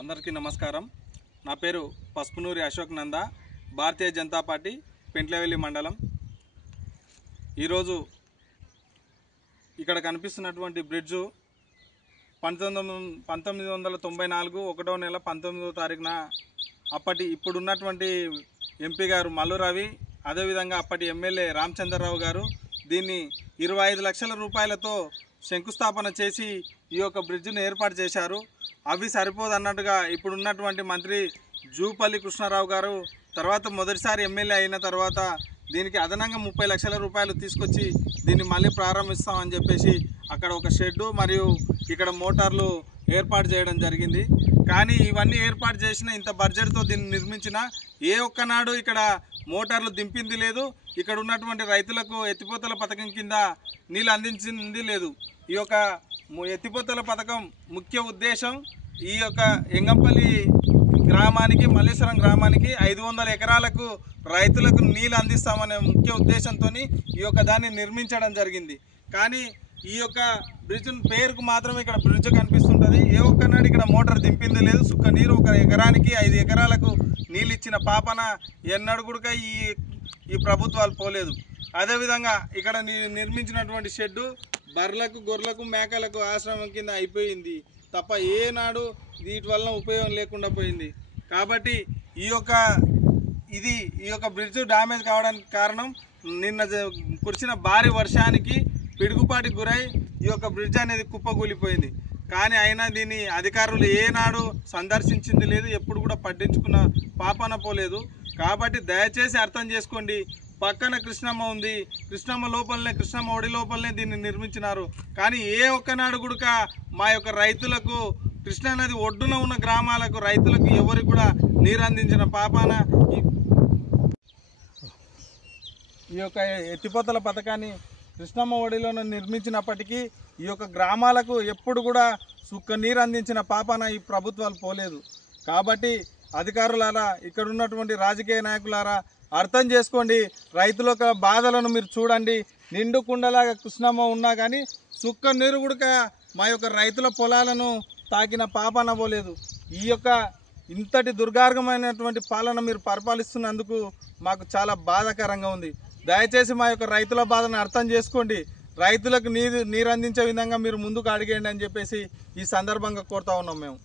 అందరికీ నమస్కారం। నా పేరు పసుపునూరి అశోక్ నంద, భారతీయ జనతా పార్టీ పెంట్లవెల్లి మండలం। ఈరోజు ఇక్కడ కనిపిస్తున్నటువంటి బ్రిడ్జు 1994 ఒకటో నెల 19వ తారీఖున ఇప్పుడున్నటువంటి ఎంపీ గారు మల్లు రవి, అదేవిధంగా అప్పటి ఎమ్మెల్యే రామచంద్రరావు గారు దీన్ని 25 లక్షల రూపాయలతో శంకుస్థాపన చేసి ఈ యొక్క బ్రిడ్జిని ఏర్పాటు చేశారు। అవి సరిపోదన్నట్టుగా ఇప్పుడున్నటువంటి మంత్రి జూపల్లి కృష్ణారావు గారు తర్వాత మొదటిసారి ఎమ్మెల్యే అయిన తర్వాత దీనికి అదనంగా 30 లక్షల రూపాయలు తీసుకొచ్చి దీన్ని మళ్ళీ ప్రారంభిస్తామని చెప్పేసి అక్కడ ఒక షెడ్డు మరియు ఇక్కడ మోటార్లు ఏర్పాటు చేయడం జరిగింది। కానీ ఇవన్నీ ఏర్పాటు చేసిన ఇంత బడ్జెట్తో దీన్ని నిర్మించిన ఏ ఒక్కనాడు ఇక్కడ మోటార్లు దింపింది లేదు। ఇక్కడ ఉన్నటువంటి రైతులకు ఎత్తిపోతల పథకం కింద నీళ్ళు అందించింది లేదు। ఈ యొక్క ఎత్తిపోతల పథకం ముఖ్య ఉద్దేశం ఈ యొక్క ఎంగంపల్లి గ్రామానికి, మల్లేశ్వరం గ్రామానికి 500 ఎకరాలకు రైతులకు నీళ్ళు అందిస్తామనే ముఖ్య ఉద్దేశంతో ఈ యొక్క దాన్ని నిర్మించడం జరిగింది। కానీ ఈ యొక్క బ్రిడ్జ్ పేరుకు మాత్రమే ఇక్కడ బ్రిడ్జ్ కనిపిస్తుంటుంది। ఏ ఒక్కనాడు ఇక్కడ మోటార్ దింపింది లేదు। సుక్క నీరు ఒక ఎకరానికి 5 ఎకరాలకు నీళ్ళు ఇచ్చిన పాపన ఎన్నడూ కూడా ఈ ప్రభుత్వాలు పోలేదు। అదేవిధంగా ఇక్కడ నిర్మించినటువంటి షెడ్డు బర్రెలకు, గొర్రెలకు, మేకలకు ఆశ్రమం కింద అయిపోయింది తప్ప ఏనాడు వీటి వలన ఉపయోగం లేకుండా పోయింది। కాబట్టి ఈ యొక్క బ్రిడ్జ్ డ్యామేజ్ కావడానికి కారణం నిన్న కురిసిన భారీ వర్షానికి పిడుగుపాటికి గురై ఈ యొక్క బ్రిడ్జ్ అనేది కుప్పకూలిపోయింది। కానీ అయినా దీన్ని అధికారులు ఏనాడు సందర్శించింది లేదు, ఎప్పుడు కూడా పట్టించుకున్న పాపన పోలేదు। కాబట్టి దయచేసి అర్థం చేసుకోండి, పక్కన కృష్ణమ్మ ఉంది, కృష్ణమ్మ ఒడి లోపలనే దీన్ని నిర్మించినారు। కానీ ఏ ఒక్కనాడు కూడా మా యొక్క రైతులకు, కృష్ణానది ఒడ్డున ఉన్న గ్రామాలకు రైతులకు ఎవరికి కూడా నీరు అందించిన పాపాన ఈ యొక్క ఎత్తిపోతల పథకాన్ని కృష్ణమ్మ ఒడిలోనే నిర్మించినప్పటికీ ఈ యొక్క గ్రామాలకు ఎప్పుడు కూడా సుక్క నీరు అందించిన పాపాన ఈ ప్రభుత్వాలు పోలేదు। కాబట్టి అధికారులారా, ఇక్కడ ఉన్నటువంటి రాజకీయ నాయకులారా అర్థం చేసుకోండి, రైతుల యొక్క బాధలను మీరు చూడండి। నిండు కుండలాగా కృష్ణమ్మ ఉన్నా కానీ సుక్క నీరు కూడా మా యొక్క రైతుల పొలాలను తాకిన పాపాన పోలేదు। ఈ యొక్క ఇంతటి దుర్గార్గమైనటువంటి పాలన మీరు పరిపాలిస్తున్నందుకు మాకు చాలా బాధాకరంగా ఉంది। దయచేసి మా యొక్క రైతుల బాధను అర్థం చేసుకోండి, రైతులకు నీరు అందించే విధంగా మీరు ముందుకు అడిగేయండి అని చెప్పేసి ఈ సందర్భంగా కోరుతా ఉన్నాం మేము।